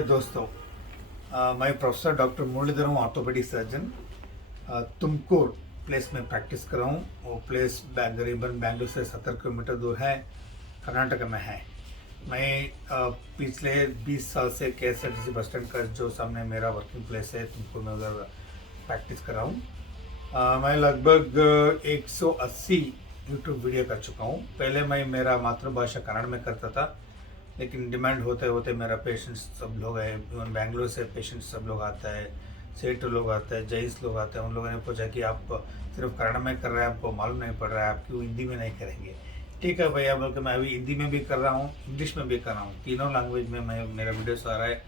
Dear दोस्तों, मैं professor doctor Muralidhar हूँ, ऑर्थोपेडिक सर्जन। तुमकुर प्लेस में प्रैक्टिस कर रहा हूँ। वो प्लेस करीबन बेंगलुरु से 70 किलोमीटर दूर है, कर्नाटक में है। मैं पिछले 20 साल से KSRTC बस स्टैंड का जो सामने मेरा वर्किंग प्लेस है तुमकुर में, उधर प्रैक्टिस कर रहा हूँ। मैं लगभग 180 यूट्यूब वीडियो कर चुका हूँ। पहले मैं मेरा मातृभाषा कन्नड़ में करता था, लेकिन डिमांड होते होते मेरा पेशेंट्स सब लोग है, इवन बेंगलोर से पेशेंट्स सब लोग आता है, सेठ लोग आते हैं, जैस लोग आते हैं। उन लोगों ने पूछा कि आप सिर्फ कन्नड़ में कर रहे हैं, आपको मालूम नहीं पड़ रहा है, आप क्यों हिंदी में नहीं करेंगे? ठीक है भैया, बल्कि मैं अभी हिंदी में भी कर रहा हूँ, इंग्लिश में भी कर रहा हूँ, तीनों लैंग्वेज में मेरा वीडियोस आ रहा है।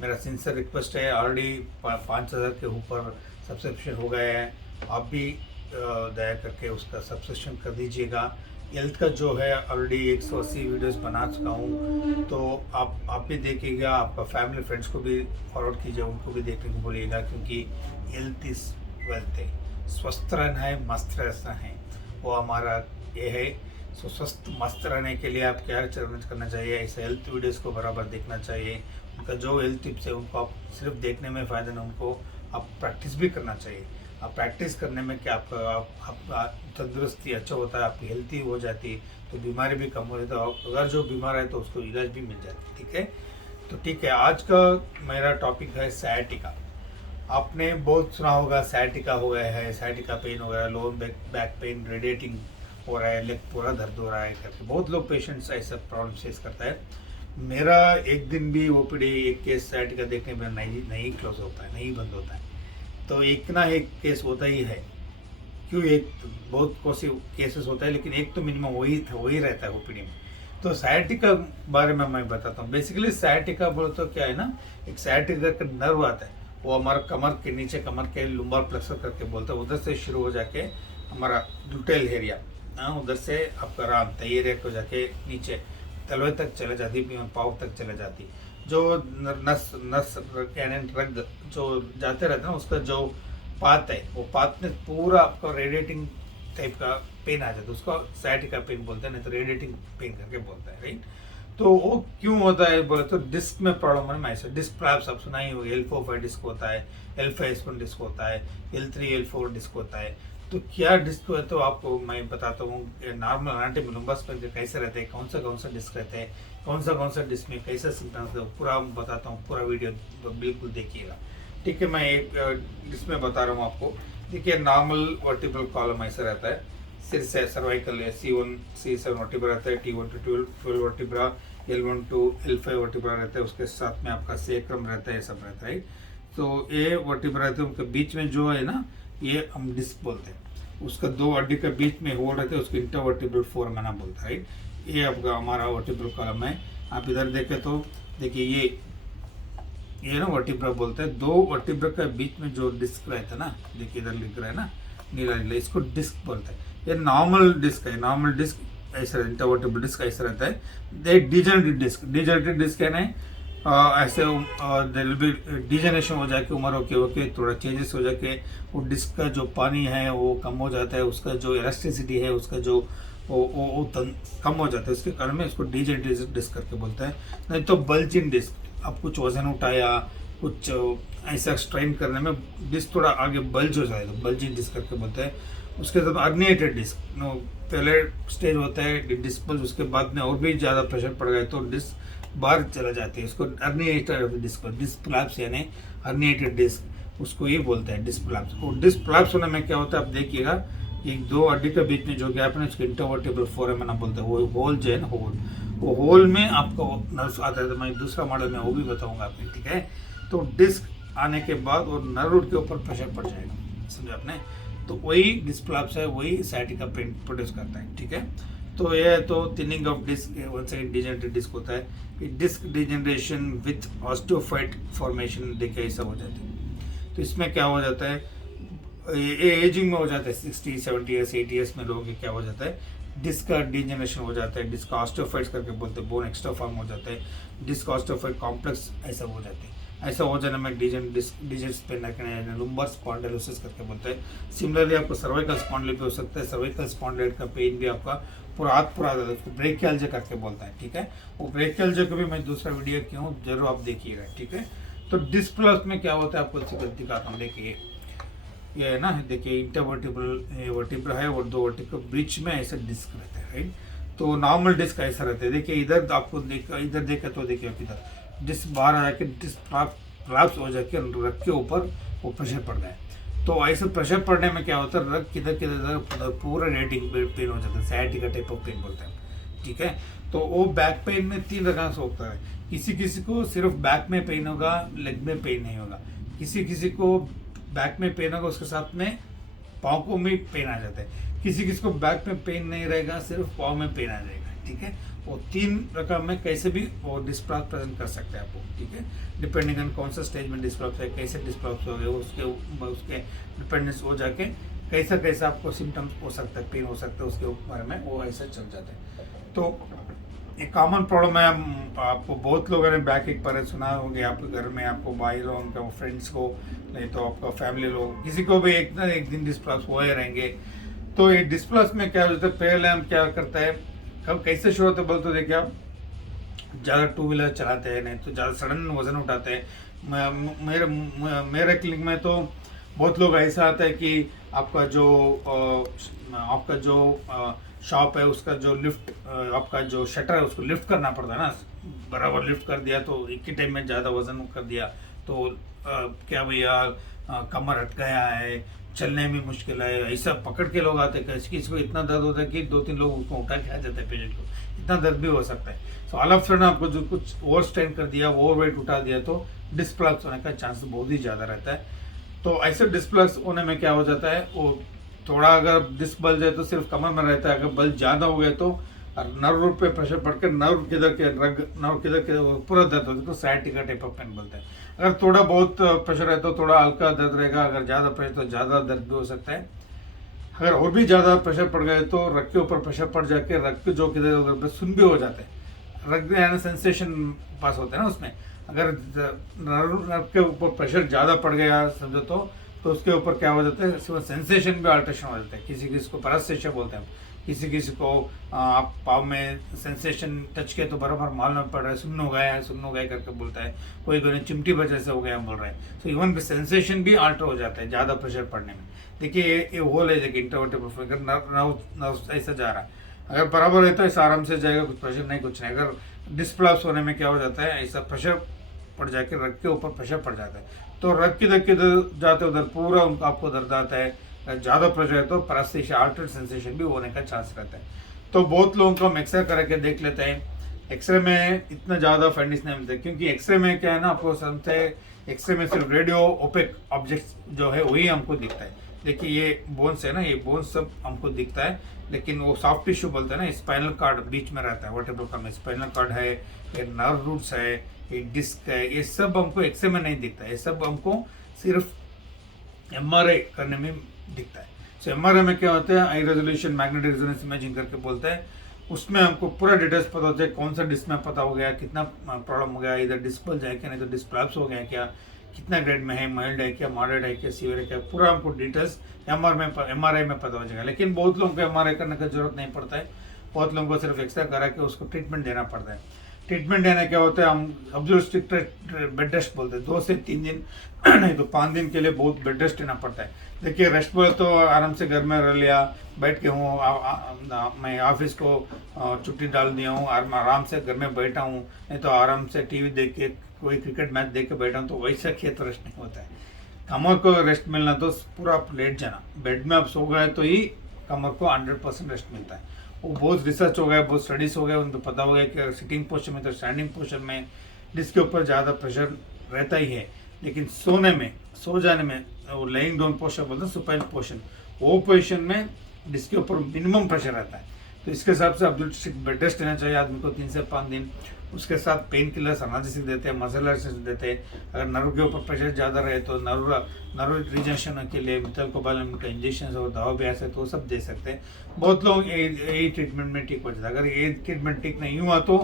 मेरा सिंसियर रिक्वेस्ट है, ऑलरेडी 5,000 के ऊपर सब्सक्रिप्शन हो गए हैं। आप भी दया करके उसका सब्सक्रिप्शन कर दीजिएगा। हेल्थ का जो है ऑलरेडी 180 वीडियोस बना चुका हूँ, तो आप भी देखिएगा, आपका फैमिली फ्रेंड्स को भी फॉरवर्ड कीजिए, उनको भी देखने को बोलिएगा, क्योंकि हेल्थ इज वेल्थ है। स्वस्थ रहना है, मस्त रहना है, वो हमारा ये है। सो स्वस्थ मस्त रहने के लिए आप क्या करना चाहिए? ऐसे हेल्थ वीडियोस को बराबर देखना चाहिए। उनका जो हेल्थ टिप्स है उनको आप सिर्फ देखने में फ़ायदा नहीं, उनको आप प्रैक्टिस भी करना चाहिए। आप प्रैक्टिस करने में क्या आपका तंदुरुस्ती अच्छा होता है, आपकी हेल्थी हो जाती है, तो बीमारी भी कम हो जाती है। अगर जो बीमार है तो उसको इलाज भी मिल जाता है। ठीक है, तो ठीक है, आज का मेरा टॉपिक है सयाटिका। आपने बहुत सुना होगा, सयाटिका हो गया है, सयाटिका पेन हो गया है, लोअर बैक पेन, रेडिएटिंग हो रहा है, लेग पूरा दर्द हो रहा है करके बहुत लोग पेशेंट्स ऐसा प्रॉब्लम फेस करता है। मेरा एक दिन भी OPD एक केस सयाटिका देखने में नहीं क्लोज होता है, नहीं बंद होता है। तो एक ना एक केस होता ही है, क्यों? एक बहुत कोई केसेस होता है, लेकिन एक तो मिनिमम वही रहता है OPD में। तो सयाटिका बारे में मैं बताता हूँ। बेसिकली सयाटिका बोलो तो क्या है ना, एक सयाटिका का नर्व आता है, वो हमारा कमर के नीचे, कमर के लुम्बार प्लेक्सर करके बोलते हैं, उधर से शुरू हो जाके हमारा ग्लूटेल एरिया, उधर से आपका राम एरिया को जाके नीचे तलवे तक चले जाती, पाँव तक चले जाती। जो नस रग जो जाते रहते हैं ना, उसका जो पात है, वो पात में पूरा आपका रेडिएटिंग टाइप का पेन आ जाता है, उसको सयाटिका पेन बोलते हैं, नहीं तो रेडिएटिंग पेन करके बोलते हैं, राइट? तो वो क्यों होता है बोले तो डिस्क में प्रॉब्लम है। ऐसा डिस्क प्रॉब्लम आप सुना ही होगा, L4-5 डिस्क होता है, L5-S1 डिस्क होता है, L3-L4 डिस्क होता है। तो क्या डिस्क है, तो आपको मैं बताता हूँ। नॉर्मल अनाटमी लंबा स्पाइन कैसे रहते हैं, कौन सा डिस्क रहते हैं, कौन सा डिस्क में कैसा सिम्टम्स है, पूरा बताता हूँ। पूरा वीडियो तो बिल्कुल देखिएगा, ठीक है? मैं एक डिस्क में बता रहा हूँ आपको। देखिए, नॉर्मल वर्टिब्रल कॉलम ऐसा रहता है, सिर से सर्वाइकल C1 C7 वर्टिब्रा रहता है, T1 to 12 vertebra, L1 to L5 vertebra रहता है, उसके साथ में आपका सेक्रम रहता है, सब रहता है। तो ये वर्टिब्रा रहते हैं, उनके बीच में जो है ना, ये हम डिस्क बोलते हैं। उसका दो हड्डी के बीच में होल रहते हैं, उसको इंटरवर्टिब्रल फोरामेना बोलता है। ये आपका हमारा वर्टिब्रल कॉलम है। आप इधर देखें तो देखिए, ये ना वर्टिब्रा बोलते हैं। दो वर्टिब्रा के बीच में जो डिस्क रहता है ना, देखिए इधर लिख रहा है ना, नीला नीला, इसको डिस्क बोलते हैं। ये नॉर्मल डिस्क है। नॉर्मल डिस्क ऐसा, इंटरवर्टिब्रल डिस्क ऐसा रहता है। डिजेनरेटेड डिस्क है ना, ऐसे डिजेनरेशन हो जाके, उम्र होके थोड़ा चेंजेस हो जाके वो डिस्क का जो पानी है वो कम हो जाता है, उसका जो इलास्टिसिटी है उसका जो वो कम हो जाता है, उसके कारण में इसको डिजेनरेटेड डिस्क करके बोलते हैं। नहीं तो बल्जिंग डिस्क, आप कुछ वजन उठाया, कुछ ऐसा स्ट्रेन करने में डिस्क थोड़ा आगे बल्ज हो जाएगा, बल्जिंग डिस्क करके बोलते हैं। उसके बाद अर्निएटेड डिस्क, पहले स्टेज होता है डिस्क बल्ज, उसके बाद में और भी ज़्यादा प्रेशर पड़ गया तो डिस्क बाहर चला जाती है, उसको अर्निएटेड डिस्क प्रोलैप्स यानी अर्निएटेड डिस्क, उसको ये बोलते हैं डिस्क प्रोलैप्स। और डिस्क प्रोलैप्स होने में क्या होता है, आप देखिएगा, एक दो हड्डी के बीच में जो गैप है उसको इंटरवर्टिब्रल फोरामेना बोलते हैं। वो होल जो है ना, वो होल में आपको नर्व आता है। तो मैं दूसरा मॉडल में वो भी बताऊंगा आपने, ठीक है? तो डिस्क आने के बाद वो नर्व रूट के ऊपर प्रेशर पड़ जाएगा, समझे आपने? तो वही डिस्क प्रोलैप्स है, वही सयाटिका पेन प्रोड्यूस करता है, ठीक है? तो ये तो thinning of disc, one second degenerated disc होता है। Disc degeneration with osteophyte formation देखिए ऐसा हो जाता है। तो इसमें क्या हो जाता है, ये एजिंग में हो जाता है, 60, 70 ईयर्स, 80 ईयर्स में लोगों के क्या हो जाता है, डिस्क का डिजेनरेशन हो जाता है, डिस्क ऑस्टियोफाइट्स करके बोलते हैं, बोन एक्स्ट्रा फॉर्म हो जाता है, डिस्क ऑस्टियोफाइट कॉम्प्लेक्स ऐसा हो जाते हैं। ऐसा हो जाने में डिजिट्स पे लुम्बर स्पॉन्डिलोसिस करके बोलते हैं। सिमिलरली आपको सर्वाइकल स्पॉन्डिलाइटिस भी हो सकता है। सर्वाइकल स्पॉन्डिलाइटिस का पेन भी आपका पूरा हाथ पूरा दर्द, उसको ब्रेकियाल्जिया करके बोलता है, ठीक है। वो ब्रेकियाल्जिया को भी मैं दूसरा वीडियो किया हूँ, जरूर आप देखिएगा, ठीक है। तो डिस्क प्लस में क्या होता है आपको दिखाता हूँ, देखिए ये है ना, देखिए इंटरवर्टिब्रल वर्टिब्रा है और दो वर्टिब्रल बीच में ऐसे डिस्क रहते हैं, राइट। तो नॉर्मल डिस्क ऐसा रहता है, देखिए इधर आपको इधर देखे तो देखिए इधर डिस्क बाहर आ जाके डिस्क कोलैप्स हो जाके रग के ऊपर वो प्रेशर पड़ गया। तो ऐसे प्रेशर पड़ने में क्या होता है, रग किधर किधर पूरा रेडिंग पेन हो जाता है, सciatica टाइप ऑफ पेन बोलते हैं, ठीक है। तो वो बैक पेन में 3 प्रकार से होता है, किसी किसी को सिर्फ बैक में पेन होगा, लेग में पेन नहीं होगा, किसी किसी को बैक में पेन होगा उसके साथ में पाँव को भी पेन आ जाता है, किसी किसी को बैक में पेन नहीं रहेगा, सिर्फ पाँव में पेन आ जाएगा, ठीक है। वो 3 रकम में कैसे भी वो डिस्प्लास प्रेजेंट कर सकते हैं आपको, ठीक है। डिपेंडिंग ऑन कौन सा स्टेज में डिस्प्लास है, कैसे डिस्प्लास हो गए, उसके डिपेंडेंस हो जाके कैसा कैसा आपको सिम्टम्स हो सकता है, पेन हो सकता है, उसके बारे में वो ऐसा चल जाता है। तो एक कॉमन प्रॉब्लम है, आपको बहुत लोगों ने बैक एक पर सुना होगा, आपके घर में आपको भाई लोग, उनके फ्रेंड्स को, नहीं तो आपका फैमिली लोग, किसी को भी एक ना एक दिन डिस्प्लास हुए रहेंगे। तो ये डिस्प्लास में क्या होता है, पहले हम क्या करता है, कब कैसे शुरू होते बोलते, देखिए आप ज़्यादा 2 व्हीलर चलाते हैं, नहीं तो ज़्यादा सडन वजन उठाते हैं। मेरे क्लिनिक में तो बहुत लोग ऐसा आता है कि आपका जो शॉप है उसका जो लिफ्ट, आपका जो शटर है उसको लिफ्ट करना पड़ता है ना, बराबर लिफ्ट कर दिया तो एक ही टाइम में ज़्यादा वजन कर दिया तो क्या भैया कमर हट गया है, चलने में मुश्किल है, ऐसा पकड़ के लोग आते हैं, किसी को इतना दर्द होता है कि 2-3 लोग उसको उठा के आ जाते हैं पेशेंट को, इतना दर्द भी हो सकता है। तो ऑल ऑफ सडन आपको जो कुछ ओवर स्ट्रेन कर दिया, ओवर वेट उठा दिया तो डिस्प्लास होने का चांस बहुत ही ज़्यादा रहता है। तो ऐसे डिस्प्लास होने में क्या हो जाता है, वो थोड़ा अगर डिस्क बल जाए तो सिर्फ कमर में रहता है, अगर बल ज़्यादा हो गया तो नर्व पे प्रेशर पड़ कर नर्व किधर के पूरा दर्द होता है, तो sciatica टाइप ऑफ पेन बोलते हैं। अगर थोड़ा बहुत प्रेशर है तो थोड़ा हल्का दर्द रहेगा, अगर ज़्यादा प्रेशर तो ज़्यादा दर्द भी हो सकता है। अगर और भी ज़्यादा प्रेशर पड़ गए तो रग के ऊपर प्रेशर पड़ जाके रग जो किधर उधर पे सुन भी हो जाते हैं, रग में यानी सेंसेशन पास होता है ना उसमें। अगर नर्व के ऊपर प्रेशर ज़्यादा पड़ गया समझो तो उसके ऊपर क्या हो जाता है, सेंसेशन भी अल्ट्रेशन हो जाता है, किसी किसी को पैरास्थेशिया बोलते हैं, किसी किसी को आप पाँव में सेंसेशन टच किया तो बराबर मालूम पड़ रहा है, सुन्न हो गया करके बोलता है, कोई कोई चिमटी वजह से हो गया बोल रहा है। तो इवन सेंसेशन भी अल्टर हो जाता है ज़्यादा प्रेशर पड़ने में। देखिए ये होल है, देखिए इंटरवर्टिब्रल, अगर नर्व ऐसा जा रहा है, अगर बराबर है तो ऐसा आराम से जाएगा, कुछ प्रेशर नहीं कुछ नहीं। अगर डिस्प्लास होने में क्या हो जाता है, ऐसा प्रेशर पड़ जाके रग के ऊपर प्रेशर पड़ जाता है, तो रग किधर जाते उधर पूरा आपको दर्द आता है। ज़्यादा प्रेशर है तो पैरास्थेशिया अल्टर्ड सेंसेशन भी होने का चांस रहता है। तो बहुत लोगों को हम एक्सरे करके देख लेते हैं, एक्सरे में इतना ज़्यादा फाइंडिंग्स नहीं मिलते, क्योंकि एक्सरे में क्या है ना, आपको समझते हैं एक्सरे में सिर्फ रेडियो ओपेक ऑब्जेक्ट जो है वही हमको दिखता है। देखिए ये बोन्स है ना, ये बोन्स सब हमको दिखता है, लेकिन वो सॉफ्ट टिश्यू बोलते हैं ना, स्पाइनल कॉर्ड बीच में रहता है, वर्टेब्रल कॉलम में स्पाइनल कॉर्ड है, ये नर्व रूट्स है, ये डिस्क है, ये सब हमको एक्सरे में नहीं दिखता है, ये सब हमको सिर्फ MRI करने में दिखता है। सो MRI में क्या होता है, high resolution magnetic resonance imaging करके बोलते हैं, उसमें हमको पूरा डिटेल्स पता होता है, कौन सा डिस्क में पता हो गया, कितना प्रॉब्लम हो गया, इधर डिस्क बल जाए क्या, नहीं तो डिस्प्लाप्स हो गया क्या, कितना ग्रेड में है, माइल्ड है क्या, मॉडरेट है क्या, सीवियर है क्या, पूरा हमको डिटेल्स MRI में पता हो जाएगा। लेकिन बहुत लोगों को MRI करने का जरूरत नहीं पड़ता है, बहुत लोगों को सिर्फ एक्सरे करा के उसको ट्रीटमेंट देना पड़ता है। ट्रीटमेंट देने क्या होता है, हम ऑब्जर्व स्ट्रिक्ट बेड रेस्ट बोलते हैं, 2 से 3 दिन नहीं तो 5 दिन के लिए बहुत बेड रेस्ट देना पड़ता है। देखिए रेस्ट बोले तो आराम से घर में रह लिया, बैठ के हूँ, मैं ऑफिस को छुट्टी डाल दिया हूँ, आराम से घर में बैठा हूँ, नहीं तो आराम से टीवी देख के कोई क्रिकेट मैच देख के बैठा हूँ, तो वैसा खेत रेस्ट नहीं होता है। कमर को रेस्ट मिलना तो पूरा आप लेट जाना, बेड में आप सो गए तो ही कमर को 100% रेस्ट मिलता है। वो बहुत रिसर्च हो गया, बहुत स्टडीज हो गया, उनको पता हो गया कि सिटिंग पोस्चर में तो स्टैंडिंग पोस्चर में जिसके ऊपर ज़्यादा प्रेशर रहता ही है, लेकिन सो जाने में वो लेइंग डाउन पोस्चर बोलते हैं, सुपाइन पोजिशन, वो पोजिशन में जिसके ऊपर मिनिमम प्रेशर रहता है। तो इसके हिसाब से अब बेड रेस्ट लेना चाहिए आदमी को 3 से 5 दिन। उसके साथ पेन किलर्स एनाल्जेसिक देते हैं, मसल रिलैक्सेशन देते हैं। अगर नर्व के ऊपर प्रेशर ज़्यादा रहे तो नर्व रिजेक्शन के लिए मिथाइलकोबालामिन का इंजेक्शन और दवा भी ऐसे तो सब दे सकते हैं। बहुत लोग यही ट्रीटमेंट में ठीक हो जाता है। अगर ये ट्रीटमेंट ठीक नहीं हुआ तो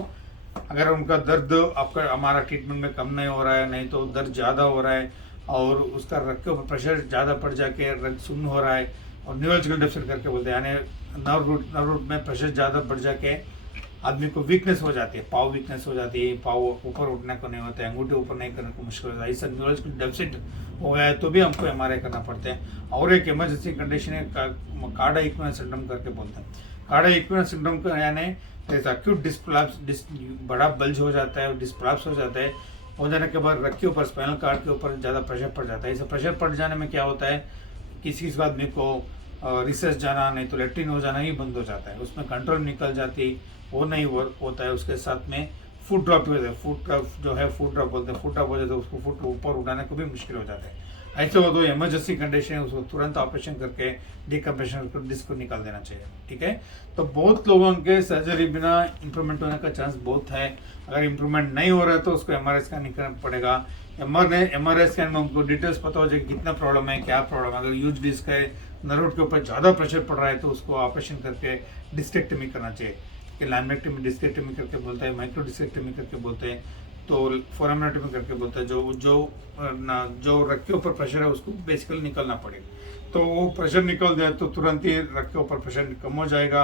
अगर उनका दर्द आपका हमारा ट्रीटमेंट में कम नहीं हो रहा है, नहीं तो दर्द ज़्यादा हो रहा है और उसका रग के ऊपर प्रेशर ज़्यादा पड़ जाके रग सुन्न हो रहा है और न्यूरोलॉजिकल डेफिसिट करके बोलते हैं, यानी नर्व रूट में प्रेशर ज़्यादा बढ़ जाके आदमी को वीकनेस हो जाती है, पाव वीकनेस हो जाती है, पाव ऊपर उठने को नहीं होता है, अंगूठे ऊपर नहीं करने को मुश्किल होता है। इस न्यूरोलॉजिकल डेफिसिट हो गया है तो भी हमको एमआरआई करना पड़ता है। और एक इमरजेंसी कंडीशन है कार्डिया इक्विवेलेंट सिंड्रोम करके बोलते हैं। कार्डिया इक्विवेलेंट सिंड्रोम का यानी एक्यूट डिस्क बड़ा बल्ज हो जाता है, डिस्प्लाप्स हो जाता है। हो जाने के बाद रग के ऊपर, स्पाइनल कार्ड के ऊपर ज़्यादा प्रेशर पड़ जाता है। इसे प्रेशर पड़ जाने में क्या होता है, किसी किसी आदमी को रिसर्च जाना, नहीं तो लेट्रिन हो जाना ही बंद हो जाता है, उसमें कंट्रोल निकल जाती, वो नहीं होता है। उसके साथ में फुट ड्रॉप हो जाता है, फुट ड्रॉप जो है फुट ड्रॉप बोलते हैं, फुट ड्रॉप हो जाता है, उसको फुट ऊपर उठाने को भी मुश्किल हो जाता है। ऐसे हो तो इमरजेंसी कंडीशन है, उसको तुरंत ऑपरेशन करके डिकम्प्रेशन करके डिस्क को निकाल देना चाहिए। ठीक है, तो बहुत लोगों के सर्जरी बिना इंप्रूवमेंट होने का चांस बहुत है। अगर इंप्रूवमेंट नहीं हो रहा है तो उसको एमआरआई स्कैन करना पड़ेगा। एमआरआई स्कैन में हमको डिटेल्स पता हो जाए कितना प्रॉब्लम है, क्या प्रॉब्लम है। अगर ह्यूज डिस्क है, नर्व के ऊपर ज़्यादा प्रेशर पड़ रहा है तो उसको ऑपरेशन करके डिस्केक्टमी करना चाहिए। कि लैमिनेक्टमी डिस्केक्टमी करके बोलते हैं, माइक्रो डिस्केक्टमी करके बोलते हैं, तो फोरामिनेक्टमी करके बोलते हैं। जो रग के ऊपर प्रेशर है उसको बेसिकली निकलना पड़ेगा। तो वो प्रेशर निकल जाए तो तुरंत ही रग के ऊपर प्रेशर कम हो जाएगा,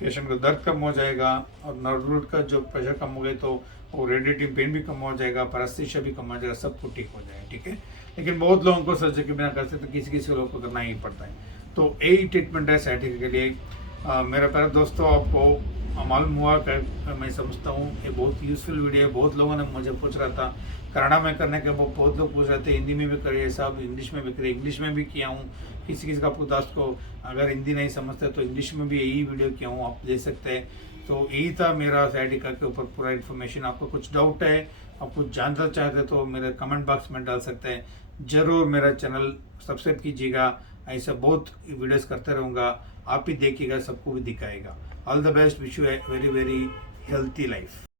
पेशेंट को दर्द कम हो जाएगा, और नर्व रूट का जो प्रेशर कम हो गई तो वो रेडिएटिंग पेन भी कम हो जाएगा, पैरास्थीसिया भी कम हो जाएगा, सब कुछ ठीक हो जाएगा। ठीक है, लेकिन बहुत लोगों को सर्जरी के बिना करते तो किसी किसी लोगों को करना ही पड़ता है। तो यही ट्रीटमेंट है साइटिका के लिए। मेरा प्यारे दोस्तों, आपको मालूम हुआ कि मैं समझता हूँ ये बहुत यूज़फुल वीडियो है। बहुत लोगों ने मुझे पूछ रहा था, कन्नड़ा में करने के बहुत लोग पूछ रहे थे, हिंदी में भी करिए साहब, इंग्लिश में भी करिए। इंग्लिश में भी किया हूँ, किसी किसी का आपको दोस्त को अगर हिंदी नहीं समझते तो इंग्लिश में भी यही वीडियो किया हूँ, आप देख सकते हैं। तो यही था मेरा साइटिका के ऊपर पूरा इन्फॉर्मेशन। आपको कुछ डाउट है, आप कुछ जानना चाहते तो मेरे कमेंट बॉक्स में डाल सकते हैं। ज़रूर मेरा चैनल सब्सक्राइब कीजिएगा, ऐसा बहुत वीडियोस करते रहूँगा, आप ही देखिएगा, सबको भी दिखाएगा। All the best, wish U a very very healthy life.